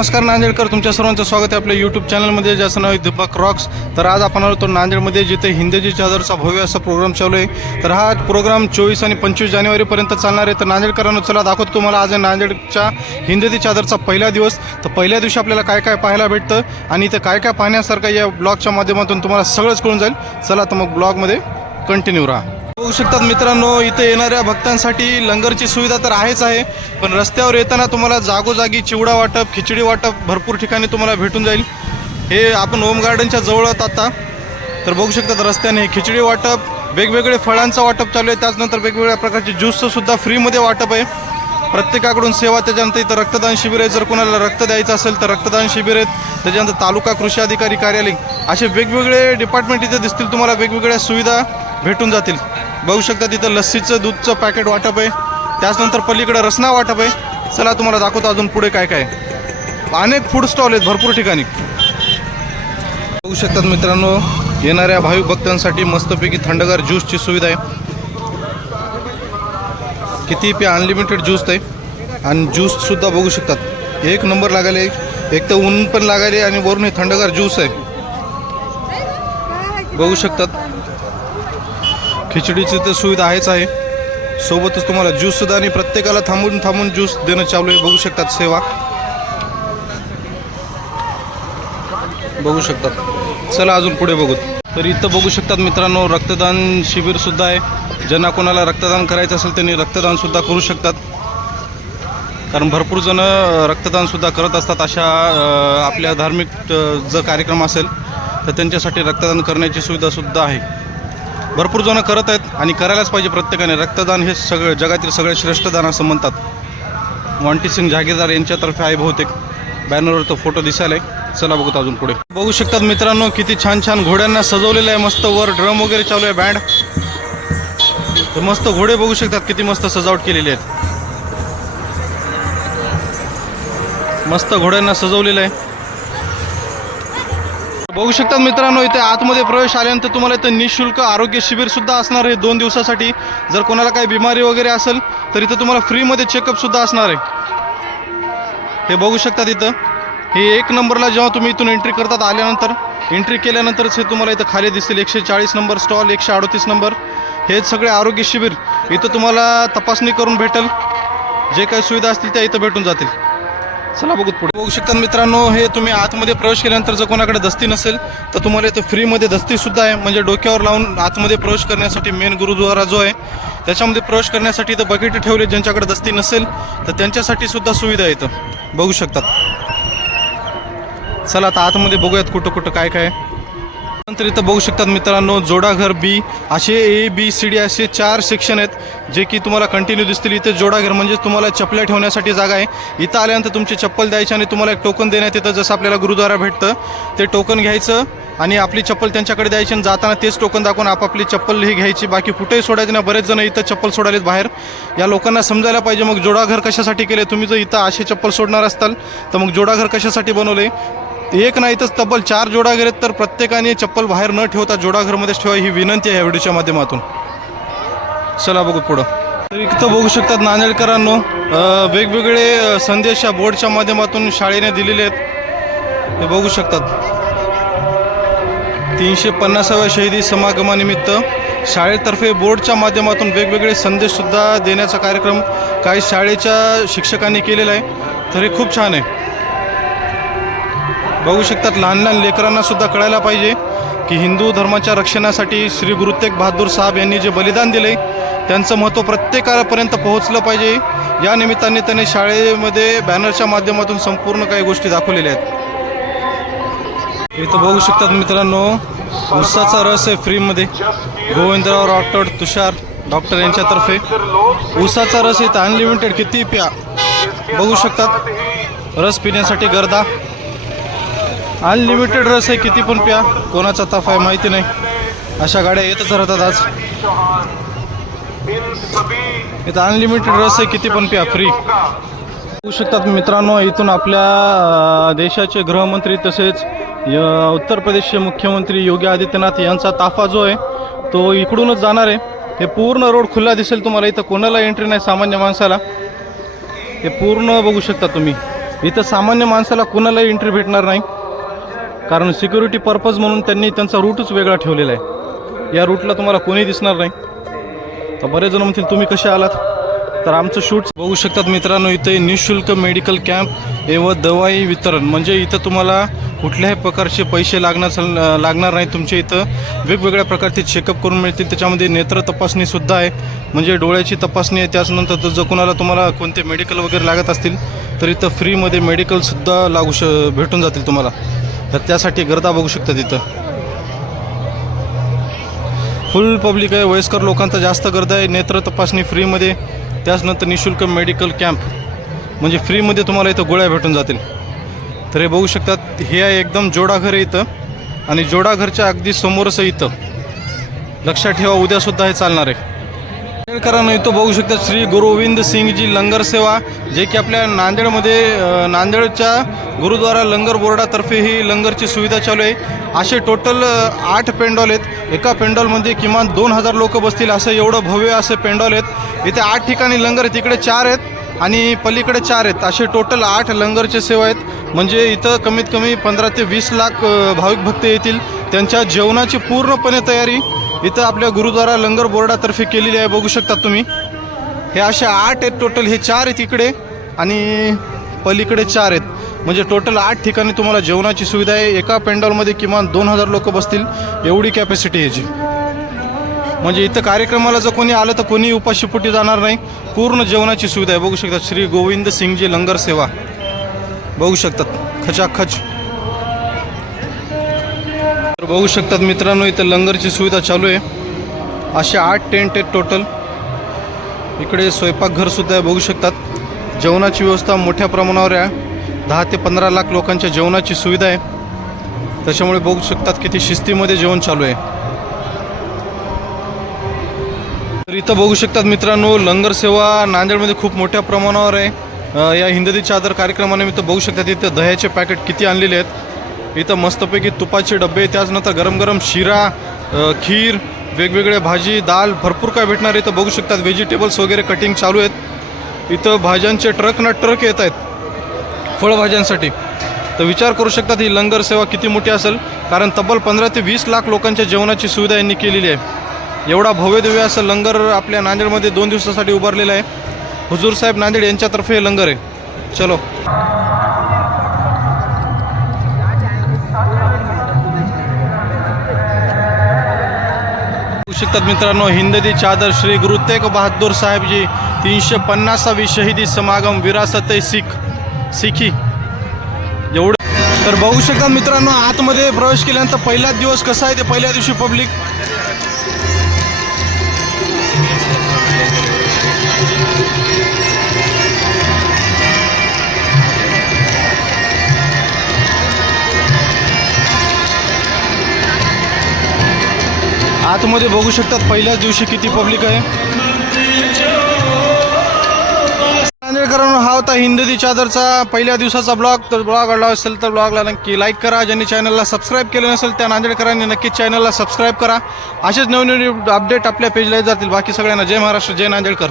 नमस्कार नांदेडकर. तुमच्या सर्वांचं स्वागत आहे आपल्या यूट्यूब चॅनलमध्ये ज्याचं नाव आहे दीपक रॉक्स. तर आज आपण आलो तो नांदेडमध्ये जिथे हिंदजी चादरचा भव्य असा प्रोग्राम चालू आहे. तर हा प्रोग्राम चोवीस आणि पंचवीस जानेवारीपर्यंत चालणार आहे. तर नांदेडकरांनो चला दाखवतो तुम्हाला आज आहे नांदेडच्या हिंदजी चादरचा पहिला दिवस. तर पहिल्या दिवशी आपल्याला काय काय पाहायला भेटतं आणि इथं काय काय पाहण्यासारखं या ब्लॉगच्या माध्यमातून तुम्हाला सगळंच कळून जाईल. चला तर मग ब्लॉगमध्ये कंटिन्यू राहा. बघू शकतात मित्रांनो इथे येणाऱ्या भक्तांसाठी लंगरची सुविधा तर आहेच आहे पण रस्त्यावर येताना तुम्हाला जागोजागी चिवडा वाटप खिचडी वाटप भरपूर ठिकाणी तुम्हाला भेटून जाईल. हे आपण ओम गार्डनच्या जवळ आता. तर बघू शकतात रस्त्याने खिचडी वाटप वेगवेगळे फळांचं वाटप चालू आहे. त्याचनंतर वेगवेगळ्या प्रकारचे ज्यूसचं सुद्धा फ्रीमध्ये वाटप आहे. प्रत्येकाकडून सेवा त्याच्यानंतर इथं रक्तदान शिबिर आहे. जर कोणाला रक्त द्यायचं असेल तर रक्तदान शिबिर आहेत. त्याच्यानंतर तालुका कृषी अधिकारी कार्यालय. असे वेगवेगळे डिपार्टमेंट इथे दिसतील तुम्हाला वेगवेगळ्या सुविधा भेटून जातील. बघू शकता तिथं लस्सीचं दूधचं पॅकेट वाटप आहे. त्याचनंतर पलीकडं रसना वाटप आहे. चला तुम्हाला दाखवतो अजून पुढे काय काय. अनेक फूड स्टॉल आहेत भरपूर ठिकाणी. बघू शकतात मित्रांनो येणाऱ्या भाविक भक्तांसाठी मस्तपैकी थंडगार ज्यूसची सुविधा आहे. किती पे अनलिमिटेड ज्यूस आहे आणि ज्यूससुद्धा बघू शकतात. एक नंबर लागायला एक तर ऊन पण लागायले आणि वरून हे थंडगार ज्यूस आहे. बघू शकतात. खिचडीची तर सुविधा आहेच आहे. सोबतच तुम्हाला ज्यूससुद्धा आणि प्रत्येकाला थांबून थांबून ज्यूस देणं चालू आहे. बघू शकतात सेवा. बघू शकतात. चला अजून पुढे बघू. तर इथं बघू शकतात मित्रांनो रक्तदान शिबिर सुद्धा आहे. ज्यांना कोणाला रक्तदान करायचं असेल त्यांनी रक्तदान सुद्धा करू शकतात. कारण भरपूर जण रक्तदान सुद्धा करत असतात अशा आपल्या धार्मिक जर कार्यक्रम असेल तर त्यांच्यासाठी रक्तदान करण्याची सुविधा सुद्धा आहे. भरपूर जण करत आहेत आणि करायलाच पाहिजे प्रत्येकाने. रक्तदान हे सगळं जगातील सगळे श्रेष्ठ दान असं म्हणतात. वांटी सिंग जागीरदार यांच्यातर्फे आहे बहुतेक. बॅनरवर तो फोटो दिसायला आहे चला बघूत अजून पुढे. बघू शकतात मित्रांनो किती छान छान घोड्यांना सजवलेलं आहे. मस्त वर ड्रम वगैरे चालू आहे बँड. तर मस्त घोडे बघू शकतात किती मस्त सजावट केलेली आहेत. मस्त घोड्यांना सजवलेलं आहे. बघू शकतात मित्रांनो इथे आतमध्ये प्रवेश आल्यानंतर तुम्हाला इथं निशुल्क आरोग्य शिबिरसुद्धा असणार आहे दोन दिवसासाठी. जर कोणाला काही बिमारी वगैरे असेल तर इथं तुम्हाला फ्रीमध्ये चेकअपसुद्धा असणार आहे. हे बघू शकतात इथं हे एक नंबरला जेव्हा तुम्ही इथून एंट्री करतात आल्यानंतर एंट्री केल्यानंतरच हे तुम्हाला इथं खाली दिसतील एकशे चाळीस नंबर स्टॉल एकशे अडतीस नंबर. हे सगळे आरोग्य शिबिर इथं तुम्हाला तपासणी करून भेटेल. जे काही सुविधा असतील त्या इथं भेटून जातील. चला बघू पुढे. बघू शकता मित्रांनो हे तुम्ही आतमध्ये प्रवेश केल्यानंतर जर कोणाकडे दस्ती नसेल तर तुम्हाला इथं फ्रीमध्ये दस्तीसुद्धा आहे. म्हणजे डोक्यावर लावून आतमध्ये प्रवेश करण्यासाठी मेन गुरुद्वारा जो आहे त्याच्यामध्ये प्रवेश करण्यासाठी इथं बकेट ठेवले. ज्यांच्याकडे दस्ती नसेल तर त्यांच्यासाठी सुद्धा सुविधा इथं. बघू शकतात चला आता आतमध्ये बघूयात कुठं कुठं काय काय आहे. नंतर इथं बघू शकतात मित्रांनो जोडाघर बी असे ए बी सी डी असे चार सेक्शन आहेत जे की तुम्हाला कंटिन्यू दिसतील. इथे जोडाघर म्हणजे तुम्हाला चपल्या ठेवण्यासाठी जागा आहे. इथं आल्यानंतर तुमची चप्पल द्यायची आणि तुम्हाला एक टोकन देण्यात येतं जसं आपल्याला गुरुद्वारा भेटतं. ते टोकन घ्यायचं आणि आपली चप्पल त्यांच्याकडे द्यायची आणि जाताना तेच टोकन दाखवून आपापली चप्पल ही घ्यायची. बाकी कुठेही सोडायची ना बरेच जण इथं चप्पल सोडायलेत बाहेर. या लोकांना समजायला पाहिजे मग जोडाघर कशासाठी केले तुम्ही जर इथं असे चप्पल सोडणार असताल तर मग जोडाघर कशासाठी बनवले एक नाही तर तब्बल चार जोडाघर आहेत तर प्रत्येकाने चप्पल बाहेर न ठेवता जोडाघरमध्येच ठेवा ही विनंती आहे या व्हिडिओच्या माध्यमातून. चला बघू पुढं. तर इथं बघू शकतात नांदेडकरांनो वेगवेगळे संदेश या बोर्डच्या माध्यमातून शाळेने दिलेले आहेत. हे बघू शकतात. तीनशे पन्नासाव्या शहीदी समागमानिमित्त शाळेतर्फे बोर्डच्या माध्यमातून वेगवेगळे संदेशसुद्धा देण्याचा कार्यक्रम काही शाळेच्या शिक्षकांनी केलेला आहे. तर हे खूप छान आहे. बघू शकतात लहान लहान लेकरांना सुद्धा कळायला पाहिजे की हिंदू धर्माच्या रक्षणासाठी श्री गुरु तेग बहादूर साहेब यांनी जे बलिदान दिले त्यांचं महत्त्व प्रत्येकापर्यंत पोहोचलं पाहिजे. या निमित्ताने त्यांनी शाळेमध्ये बॅनरच्या माध्यमातून संपूर्ण काही गोष्टी दाखवलेल्या आहेत. इथं बघू शकतात मित्रांनो उसाचा रस आहे फ्रीमध्ये. गोविंदराव राठोड तुषार डॉक्टर यांच्यातर्फे. उसाचा रस इथं अनलिमिटेड किती प्या? बघू शकतात. रस पिण्यासाठी गर्दा. अनलिमिटेड रस आहे किती पण प्या. कोणाचा ताफ आहे माहिती नाही. अशा गाड्या येतच राहतात आज. इथं अनलिमिटेड रस आहे किती पण प्या फ्री बघू शकतात मित्रांनो इथून आपल्या देशाचे गृहमंत्री तसेच य- उत्तर प्रदेशचे मुख्यमंत्री योगी आदित्यनाथ यांचा ताफा जो आहे तो इकडूनच जाणार आहे. हे पूर्ण रोड खुला दिसेल तुम्हाला. इथं कोणाला एंट्री नाही सामान्य माणसाला. हे पूर्ण बघू शकता तुम्ही. इथं सामान्य माणसाला कुणालाही एंट्री भेटणार नाही. कारण सिक्युरिटी पर्पज म्हणून त्यांनी त्यांचा रूटच वेगळा ठेवलेला आहे. या रूटला तुम्हाला कोणी दिसणार नाही. तर बरेच जण म्हणतील तुम्ही कसे आलात? तर आमचं शूट बघू शकतात मित्रांनो इथे निशुल्क मेडिकल कॅम्प व दवाई वितरण. म्हणजे इथं तुम्हाला कुठल्याही प्रकारचे पैसे लागणार लागणार नाही. तुमच्या इथं वेगवेगळ्या प्रकारचे चेकअप करून मिळतील. त्याच्यामध्ये नेत्र तपासणीसुद्धा आहे. म्हणजे डोळ्याची तपासणी आहे. त्याचनंतर जर कोणाला तुम्हाला कोणते मेडिकल वगैरे लागत असतील तर इथं फ्रीमध्ये मेडिकलसुद्धा लागू श भेटून जातील तुम्हाला. तर त्यासाठी गर्दा बघू शकता तिथं. फुल पब्लिक आहे वयस्कर लोकांचा जास्त गर्द आहे नेत्र तपासणी फ्रीमध्ये त्याचनंतर निशुल्क मेडिकल कॅम्प म्हणजे फ्रीमध्ये तुम्हाला इथं गोळ्या भेटून जातील. तर हे बघू शकतात हे आहे एकदम जोडाघर आहे इथं. आणि जोडाघरच्या अगदी समोरच इथं. लक्षात ठेवा उद्यासुद्धा हे चालणार आहे. नांदेडकरांनो इथं बघू शकता श्री गोविंद सिंगजी लंगर सेवा जे की आपल्या नांदेडमध्ये नांदेडच्या गुरुद्वारा लंगर बोर्डातर्फे ही लंगरची सुविधा चालू आहे. असे टोटल आठ पेंडॉल आहेत. एका पेंडॉलमध्ये किमान दोन हजार लोक बसतील असं एवढं भव्य असे पेंडॉल आहेत. इथे आठ ठिकाणी लंगर आहेत. इकडे चार आहेत आणि पलीकडे चार आहेत. असे टोटल आठ लंगरचे सेवा आहेत. म्हणजे इथं कमीत कमी पंधरा ते वीस लाख भाविक भक्त येतील. त्यांच्या जेवणाची पूर्णपणे तयारी इथं आपल्या गुरुद्वारा लंगर बोर्डातर्फे केलेली आहे बघू शकता तुम्ही. हे असे आठ आहेत टोटल हे चार आहेत इकडे आणि पलीकडे चार आहेत. म्हणजे टोटल आठ ठिकाणी तुम्हाला जेवणाची सुविधा आहे. एका पेंडॉलमध्ये किमान दोन हजार लोक बसतील. एवढी कॅपॅसिटी याची म्हणजे इथं कार्यक्रमाला जर कोणी आलं तर कोणी उपाशीपोटी जाणार नाही. पूर्ण जेवणाची सुविधा आहे. बघू शकता श्री गोविंद सिंगजी लंगर सेवा. बघू शकतात खचाखच. तर बघू शकतात मित्रांनो इथं लंगरची सुविधा चालू आहे. असे आठ टेंट आहेत टोटल इकडे स्वयंपाकघरसुद्धा आहे बघू शकतात. जेवणाची व्यवस्था मोठ्या प्रमाणावर आहे. दहा ते पंधरा लाख लोकांच्या जेवणाची सुविधा आहे. त्याच्यामुळे बघू शकतात किती शिस्तीमध्ये जेवण चालू आहे. तर इथं बघू शकतात मित्रांनो लंगर सेवा नांदेडमध्ये खूप मोठ्या प्रमाणावर आहे. या हिंददी चादर कार्यक्रमानिमित्त बघू शकतात इथं दह्याचे पॅकेट किती आणलेले आहेत. इथं मस्तपैकी तुपाचे डबे त्याचनंतर गरम गरम शिरा खीर वेगवेगळे भाजी दाल भरपूर काय भेटणार इथं बघू शकतात. व्हेजिटेबल्स वगैरे कटिंग चालू आहेत. इथं भाज्यांचे ट्रक ना ट्रक येत आहेत. फळभाज्यांसाठी. तर विचार करू शकतात ही लंगर सेवा किती मोठी असेल? कारण तब्बल पंधरा ते वीस लाख लोकांच्या जेवणाची सुविधा यांनी केलेली आहे. एवढा भव्यदिव्य असं लंगर आपल्या नांदेडमध्ये दोन दिवसासाठी उभारलेलं आहे. हुजूर साहेब नांदेड यांच्यातर्फे हे लंगर आहे. चलो. शकतात मित्रांनो. हिंददी चादर श्री गुरु तेग बहादूर साहेबजी तीनशे पन्नासावी शहीदी समागम विरासत सिख सिखी. एवढं तर बघू शकता मित्रांनो आतमध्ये प्रवेश केल्यानंतर पहिलाच दिवस कसा आहे ते पहिल्या दिवशी पब्लिक आतमध्ये बघू शकतात पहिल्याच दिवशी किती पब्लिक आहे. नांदेडकरांनो हा होता हिंददी चादरचा पहिल्या दिवसाचा ब्लॉग. तर ब्लॉग आवडला असेल तर ब्लॉगला नक्की लाईक करा. ज्यांनी चॅनलला सबस्क्राईब केलं नसेल त्या नांदेडकरांनी नक्कीच चॅनलला सबस्क्राईब करा. असेच नवनवीन अपडेट आपल्या पेजला येत जातील. बाकी सगळ्यांना जय महाराष्ट्र जय नांदेडकर.